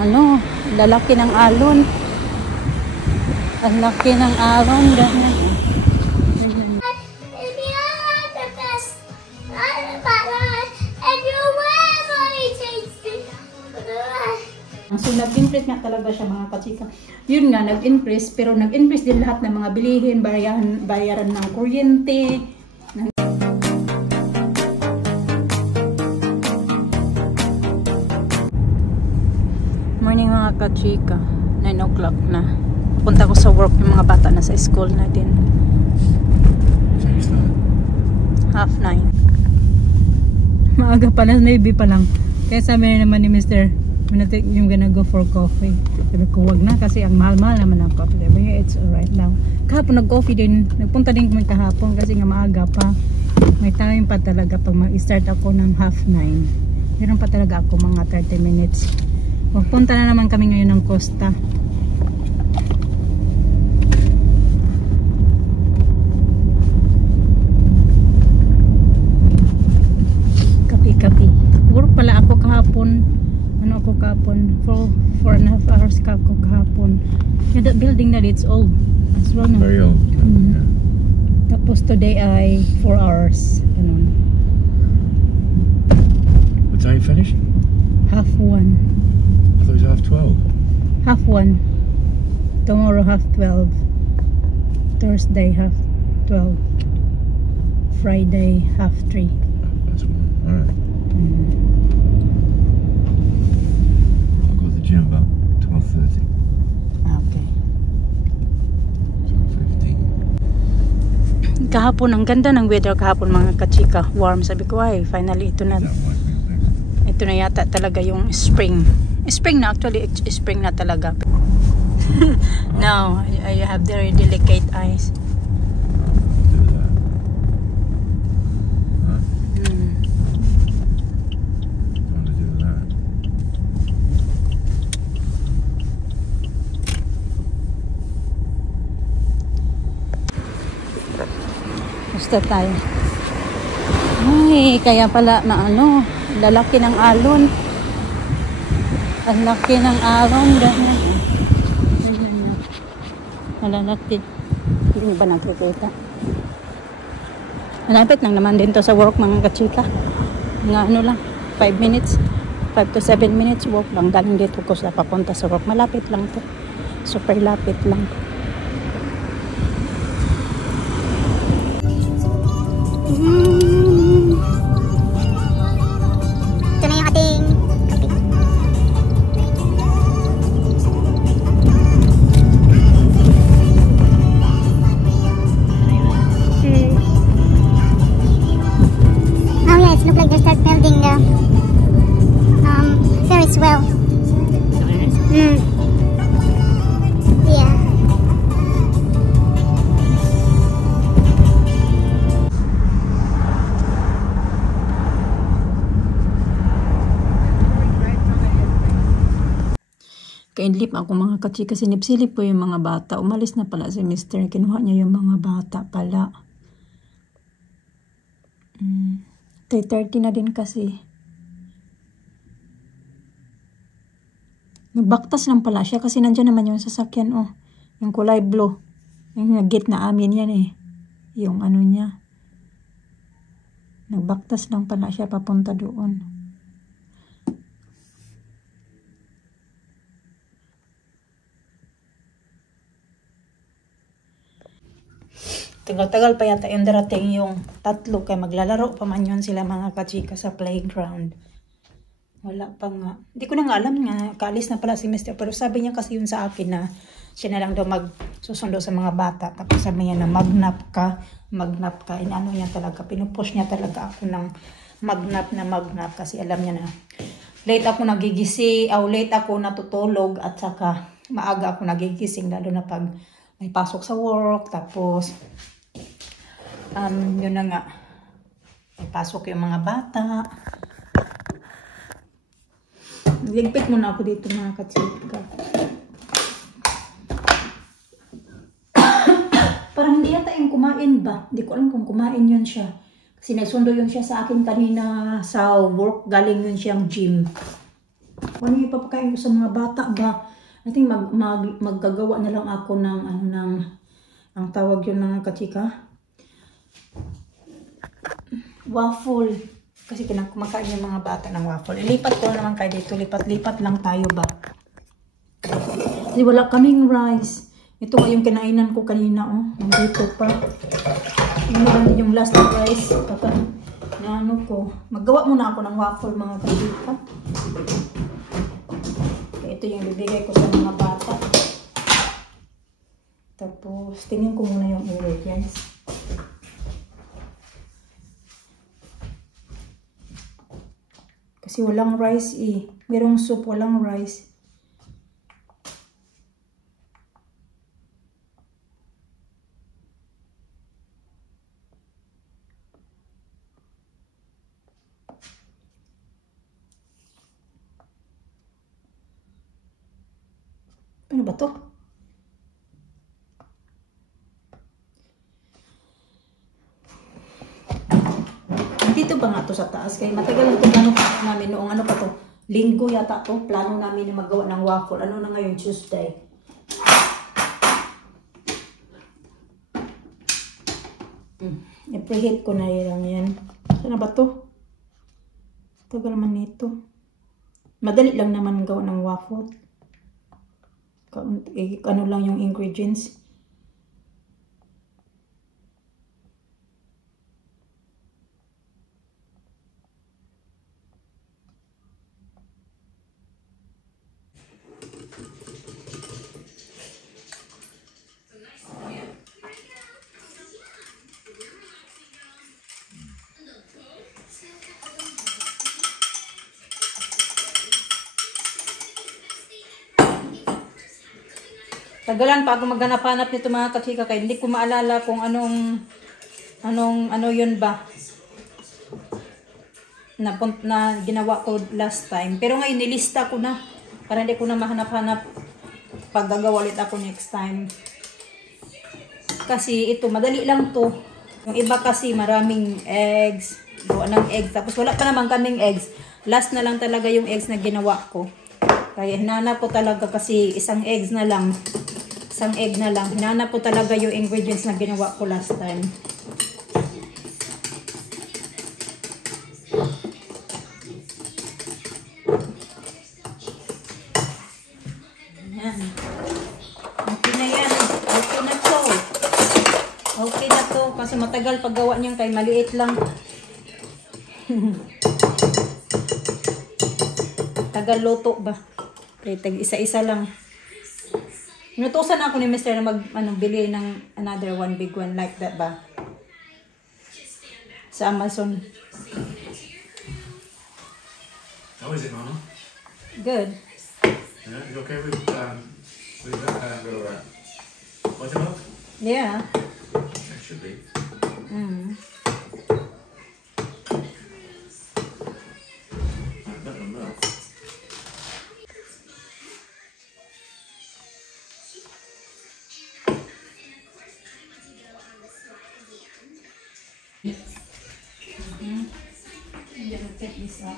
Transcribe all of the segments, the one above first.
ano, lalaki ng alon. Ang laki ng alon. So nag-increase nga talaga siya mga kachika. Yun nga, nag-increase, pero nag-increase din lahat ng mga bilihin, bayaran ng kuryente. Morning mga kachika, 9 o'clock na. Punta ko sa work, yung mga bata na sa school na din. 8:30. Maaga pa na, maybe pa lang. Kaya sabi na naman ni Mr. yung gonna go for coffee. Sabi ko wag na kasi ang mahal-mahal naman ang coffee. Sabi niya it's alright now. Kahapon nag-coffee din. Nagpunta din kami kahapon kasi nga maaga pa. May time pa talaga pag mag-start ako ng 8:30. Meron pa talaga ako mga 30 minutes. Punta na naman kami ngayon ng Costa. Kapi-kapi. Work pala ako kahapon. Ano ako kahapon? 4.5 hours ka ako kahapon. Yeah, that building na it's old as well. No? Very old. Yeah. Tapos today ay 4 hours. Ganun. What time you finish? 1:30. I thought it was 12:30. 1:30. Tomorrow 12:30. Thursday 12:30. Friday 3:30. That's one. Alright. I'll go to the gym about 12:30. Okay. 12:15. Kahapon, ang ganda ng weather kahapon mga kachika. Warm. Sabi ko ay, finally ito na. Ito na yata talaga yung spring. Spring na actually, spring na talaga. Now, I have very delicate eyes. Basta tayo. Ay, kaya pala na ano, lalaki ng alon. Ang laki ng alon. Malalaki. Hindi ba nakikita? Malapit lang naman din to sa work mga kachika. Nga ano lang, 5 minutes. 5 to 7 minutes walk lang. Galing dito ko sa papunta sa work. Malapit lang to. Super lapit lang. Ito na yung ating oh yeah, it looks like they start building the Ferris wheel. Yeah. Kainlip ako mga kachika, sinipsilip po yung mga bata. Umalis na pala si Mr. Kinuha niya yung mga bata pala. 3:30 na din kasi. Nagbaktas lang pala siya kasi nandyan naman yung sasakyan. Oh, yung kulay blue. Yung gate na amin yan eh. Yung ano niya. Nagbaktas lang pala siya papunta doon. Tagal-tagal pa yata yung darating yung tatlo kaya maglalaro pa man yun sila mga kachika sa playground. Wala pa nga. Hindi ko na nga alam nga, kaalis na pala si Mr. Pero sabi niya kasi yun sa akin na siya na lang daw magsusundo sa mga bata. Tapos sabi niya na magnap ka. Inano niya talaga, pinupush niya talaga ako ng magnap kasi alam niya na late ako nagigising, late ako natutulog at saka maaga ako nagigising lalo na pag may pasok sa work. Tapos yun na nga, may pasok yung mga bata. Ligpit muna ako dito mga kachika. Parang hindi yata yung kumain ba? Hindi ko alam kung kumain yun siya. Kasi nagsundo yun siya sa akin kanina sa work. Galing yun siyang gym. Ano yung ipapakain ko sa mga bata ba? I think maggagawa na lang ako ng ang tawag yun ng kachika. Waffle. Kasi kumakain yung mga bata ng waffle. Ilipat ko naman kayo dito. Lipat-lipat lang tayo ba? Kasi wala kaming rice. Ito nga yung kinainan ko kanina, oh. Nandito pa. Ano lang yung last rice. Na ano ko. Maggawa muna ako ng waffle, mga kaibigan. Ito yung bibigay ko sa mga bata. Tapos, tingnan ko muna yung ingredients. Kasi walang rice eh. Merong soup, walang rice. Ano ba to? Dito ba nga to sa taas? Kaya matagal na plano namin noong ano pa to? Linggo yata to. Plano namin na magawa ng waffle. Ano na ngayon? Tuesday. I-preheat ko na lang yan. Saan ba to? Tagal naman nito. Madali lang naman gawa ng waffle. Ano lang yung ingredients. Tagalan pa ako maghanap-hanap nito mga kachika kaya hindi ko maalala kung ano yun ba na ginawa ko last time. Pero ngayon nilista ko na para hindi ko na mahanap-hanap pag gagawa ulit ako next time. Kasi ito madali lang to. Yung iba kasi maraming eggs, gawa ng eggs. Tapos wala pa naman kaming eggs. Last na lang talaga yung eggs na ginawa ko. Kaya hinanap ko talaga kasi isang egg na lang. Hinanap ko talaga yung ingredients na ginawa ko last time. Ayan. Okay na yan. Okay na to. Okay na to. Kasi matagal paggawa niyan kay maliit lang. Tagal luto ba? Okay, isa-isa lang. Inutusan ako ni Mr. na bili ng another one big one like that ba? Sa Amazon. How is it, Mama? Good. Yeah, you okay with that? Buttermilk? Yeah. It should be. Buttermilk. I'm gonna take this out.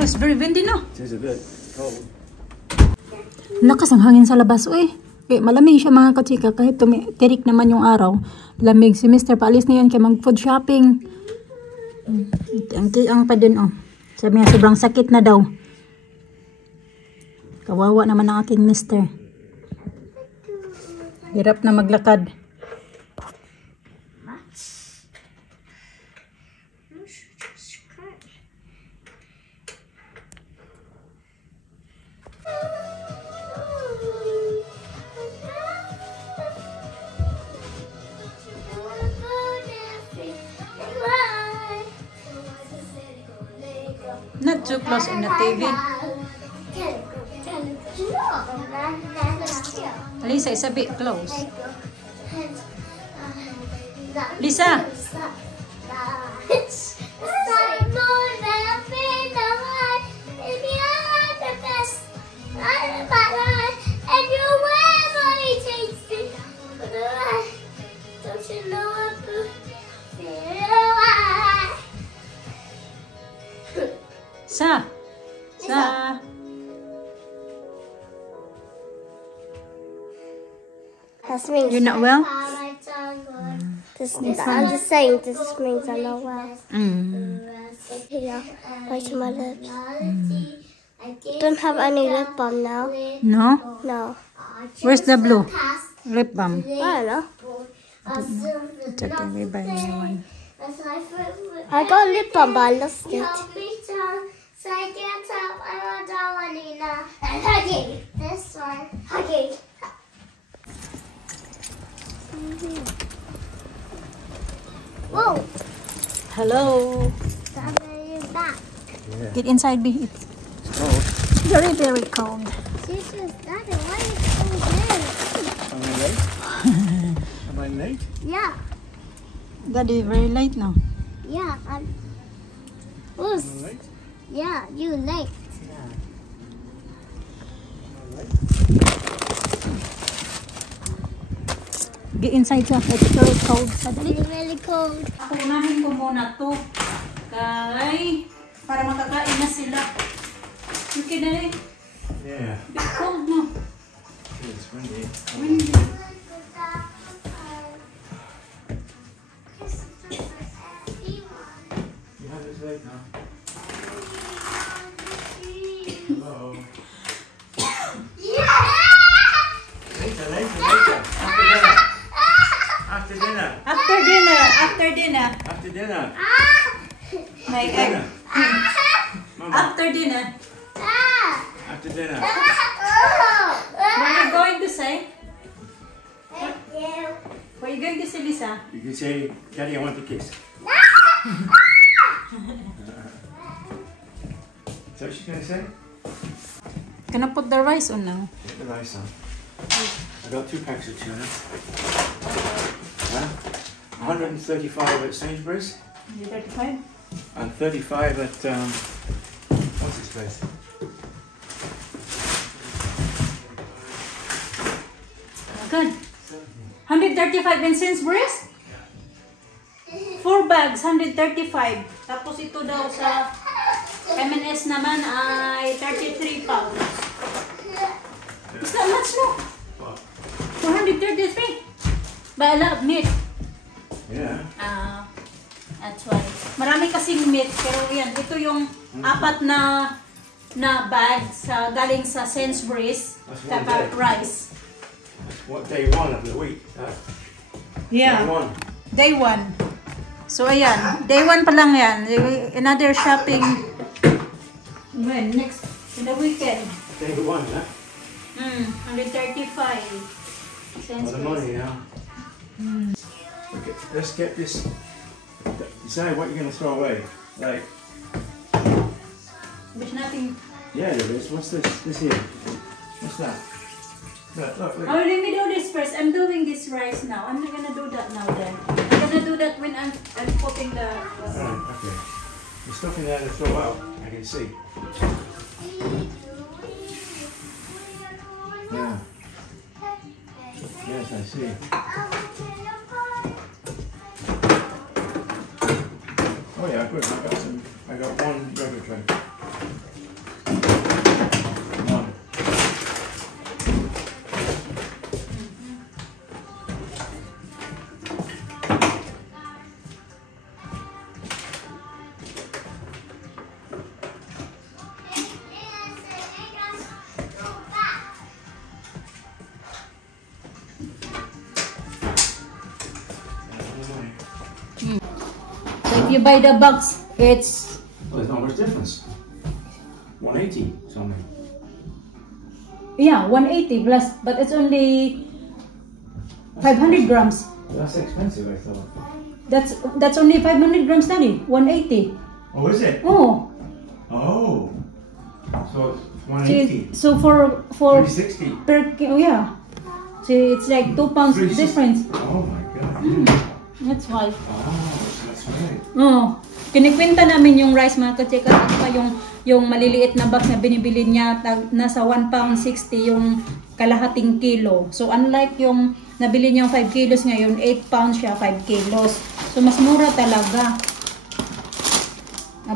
Oh, it's very windy no? It is a bit cold. Lakas ang hangin sa labas, uy. Malamig siya mga kachika kahit tirik naman yung araw. Lamig si Mr. Paalis na yan kaya mag-food shopping. Ang pa din, oh. Sabi niya, sobrang sakit na daw. Kawawa naman ang aking Mr. Hirap na maglakad. too close in the TV. Lisa is a bit close. Lisa. Sa. That means You're not well? I'm just saying this means I'm not well. Mm. Here, right to my lips. Don't have any lip balm now. No? No. Where's the blue lip balm? I don't know. It's okay, we buy a new one. I got a lip balm, but I lost it. This one. Huggy. Whoa. Hello. Daddy, you're back. Get inside, be. It's cold. Very, very cold. Jesus, Daddy, why are you so late? Am I late? Am I late? Yeah. Daddy, very late now. Yeah. Am Who's? I late? Yeah, you late. Get inside sa. It's very cold. Sadali. It's really cold. Ako, unahin ko muna to. Kay, para makakain na sila. Okay na rin. Yeah. Bit cold, no? It's windy. Windy. You have this late now. Hello. Later. After dinner. After dinner. After dinner. After dinner. My egg. Dinner. Mama. After dinner. After dinner. What are you going to say? What are you going to say, Lisa? You can say, Daddy, I want to kiss. Is that what she's going to say? Gonna put the rice on now. Get the rice on. I got 2 packs of tuna. Huh? 135 at Sainsbury's. 35? And 35 at, what's this place? Good. 135 in Sainsbury's? 4 bags, 135. Tapos ito daw sa M&S naman ay 33 pounds. It's not much, no? What? 433. But I love meat. Yeah. That's why. Marami kasing meat. Pero yan, ito yung 4 na bag sa, galing sa Sainsbury's. That's one Tapos day. rice. What, day 1 of the week? Yeah. Day 1. Day 1. So, ayan. Day 1 pa lang yan. Another shopping. When? Next, in the weekend. Day 1, huh? 135. A lot of money now. Okay, let's get this. Decide what you're going to throw away. Like, There's nothing. yeah, there is. What's this? This here. What's that? Look, Oh, look. let me do this first. I'm doing this rice now. I'm not gonna do that now then. I'm gonna do that when I'm putting the... Alright, okay. There's stuff in there to throw out, I can see. Yeah. Yes, I see. Oh yeah, good. I got 1 regular tray. One. So if you buy the box, it's... Oh, there's not much difference. 180 something. Yeah, 180 plus, but it's only 500 grams. That's expensive, I thought. That's only 500 grams, Daddy. 180. Oh, is it? Oh, Oh. So it's 180. So for 360. per kilo, yeah. So it's like 2 pounds 360. difference. Oh my god. That's why. Oh, that's right. Oh, kinikwenta namin yung rice mga kachika. Ano pa yung maliliit na box na binibili niya, nasa 1 pound 60 yung kalahating kilo. So unlike yung nabili niyang 5 kilos ngayon, 8 pounds siya, 5 kilos. So mas mura talaga.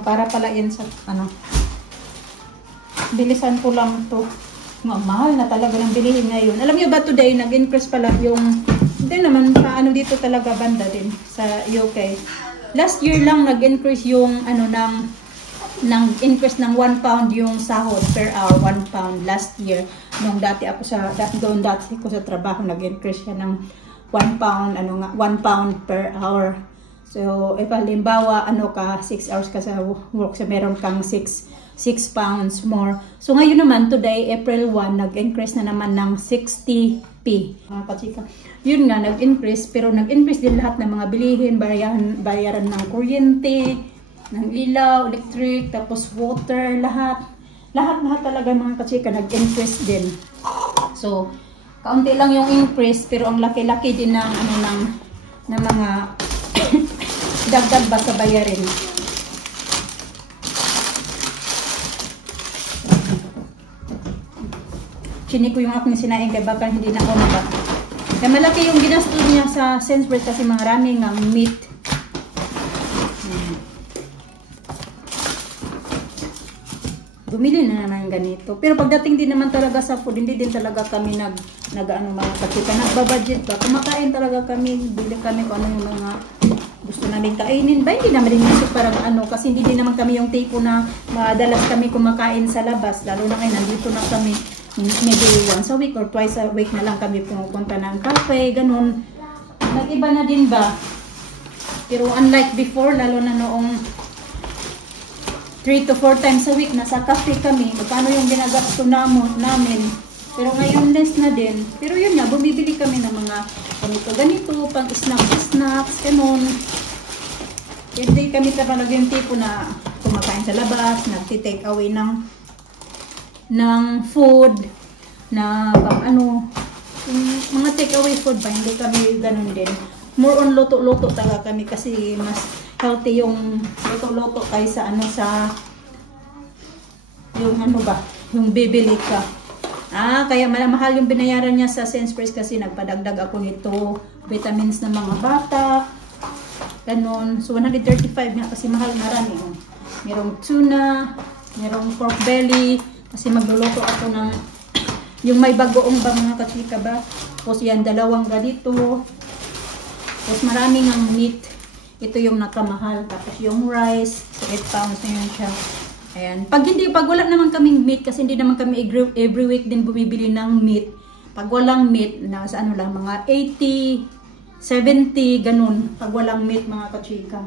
Para pala yan sa ano. Bilisan ko lang to. Mahal na talaga ng bilihin ngayon. Alam niyo ba today, nag-increase pala yung, hindi naman sa ano dito talaga banda din sa UK. Last year lang nag-increase yung ano ng increase ng 1 pound yung sahod per hour, 1 pound last year. Nung dati ako doon dati ko sa trabaho, nag-increase siya ng 1 pound, 1 pound per hour. So, if halimbawa, 6 hours ka sa work, so meron kang 6 pounds more. So, ngayon naman, today, April 1, nag-increase na naman ng 60p. Mga kachika. Yun nga, nag-increase, pero nag-increase din lahat ng mga bilihin, bayaran ng kuryente, ng ilaw, electric, tapos water, lahat talaga mga kachika, nag-increase din. So, kaunti lang yung increase, pero ang laki-laki din ng, ng mga dagdag ba sa bayarin. Chini ko yung aking sinaing kay baka hindi na ako ba. Kaya malaki yung ginastos niya sa Sainsbury's kasi marami ng meat. Bumili na naman ganito. Pero pagdating din naman talaga sa food, hindi din talaga kami mga kachika. Nagbabudget ba? Kumakain talaga kami, bili kami kung ano yung mga gusto namin kainin. Ba, hindi naman din yung parang kasi hindi din naman kami yung tipo na madalas kami kumakain sa labas. Lalo na ngayon, nandito na kami. Maybe once a week or twice a week na lang kami pumupunta ng cafe, ganun. Nag-iba na din ba? Pero unlike before, lalo na noong 3 to 4 times a week, nasa cafe kami, magkano yung ginagasto namin. Pero ngayon less na din. Pero yun nga, bumibili kami ng mga ganito, pang snacks, ganun. Hindi kami talaga yung tipo na kumakain sa labas, nagti-take away ng food na mga takeaway food ba, hindi kami ganun din. More on luto-luto talaga kami kasi mas healthy yung luto-luto kaysa yung bibili ka. Kaya mahal yung binayaran niya sa Sainsbury's kasi nagpadagdag ako nito vitamins ng mga bata. Ganun. So 135 nga kasi mahal, marami. Merong tuna, merong pork belly, kasi magluluto ako ng yung may bagoong ba mga kachika ba. Tapos yan, 2 ganito. Tapos maraming ang meat. Ito yung nakamahal. Tapos yung rice, so 8 pounds na yun siya. Ayan. Pag wala naman kaming meat, kasi hindi naman kami every week din bumibili ng meat. Pag walang meat, nasa mga 80, 70, ganun. Pag walang meat mga kachika.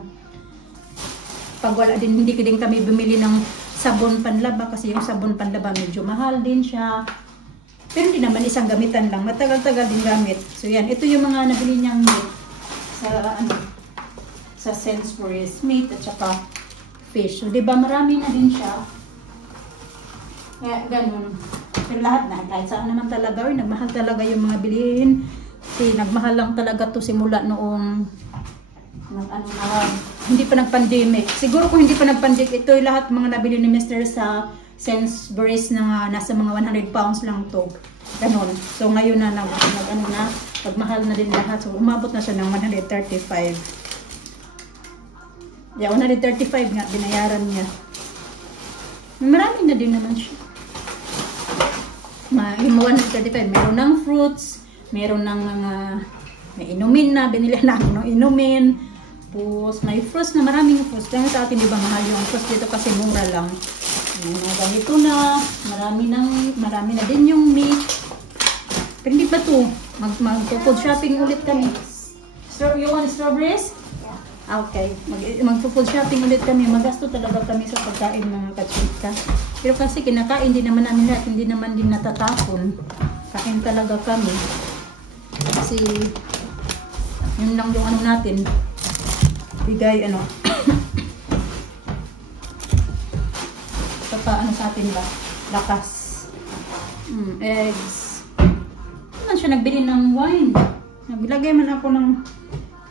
Pag wala din, hindi din kami bumili ng sabon panlaba kasi yung sabon panlaba medyo mahal din siya. Pero hindi naman isang gamitan lang. Matagal-tagal din gamit. So yan, ito yung mga nabili niyang meat sa Sainsbury's, meat at saka fish. So diba marami na din siya. Kaya ganun. Pero lahat na, kahit saan naman talaga, nagmahal talaga yung mga bilihin. Kasi nagmahal lang talaga to simula noong hindi pa nag-pandemic. Siguro kung hindi pa nag-pandemic, ito yung lahat mga nabili ni Mr. sa Sainsbury's na nasa mga 100 pounds lang to. Ganon. So ngayon na pagmahal na din lahat. So umabot na siya ng 135. Yeah, 135 nga binayaran niya. Marami na din naman siya. Yung 135, meron ng fruits, meron ng mga may inumin na, binili na ako ng inumin. Tapos may fruits na, maraming fruits. Kaya sa atin, di ba mahal yung fruits dito kasi mura lang. Mga ganito na, marami na din yung meat. Pero hindi ba ito? Mag-food shopping ulit kami. You want strawberries? Yeah. Okay. Mag-food shopping ulit kami. Magasto talaga kami sa pagkain mga kachika. Pero kasi kinakain din naman namin lahat. Hindi naman din natatapon. Kain talaga kami. Kasi yun lang yung natin. Bigay sa atin ba? lakas. Eggs. Naman siya nagbili ng wine. Naglagay man ako ng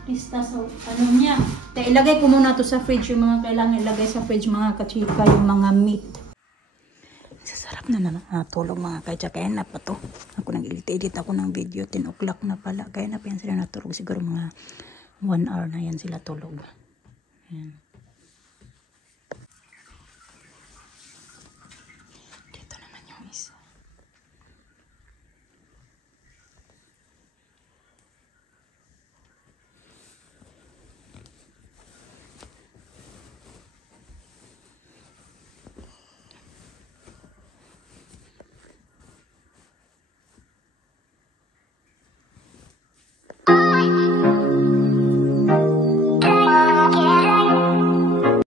lista sa ano niya. Kaya ilagay ko muna to sa fridge, yung mga kailangan ilagay sa fridge mga kachika, yung mga meat. Sasarap na natulog mga kachika. Kaya na pa to. Ako nag-edit ako ng video. 10 o'clock na pala. Kaya na pa yan sila natulog. Siguro mga 1 hour na yan sila tulog. Ayan.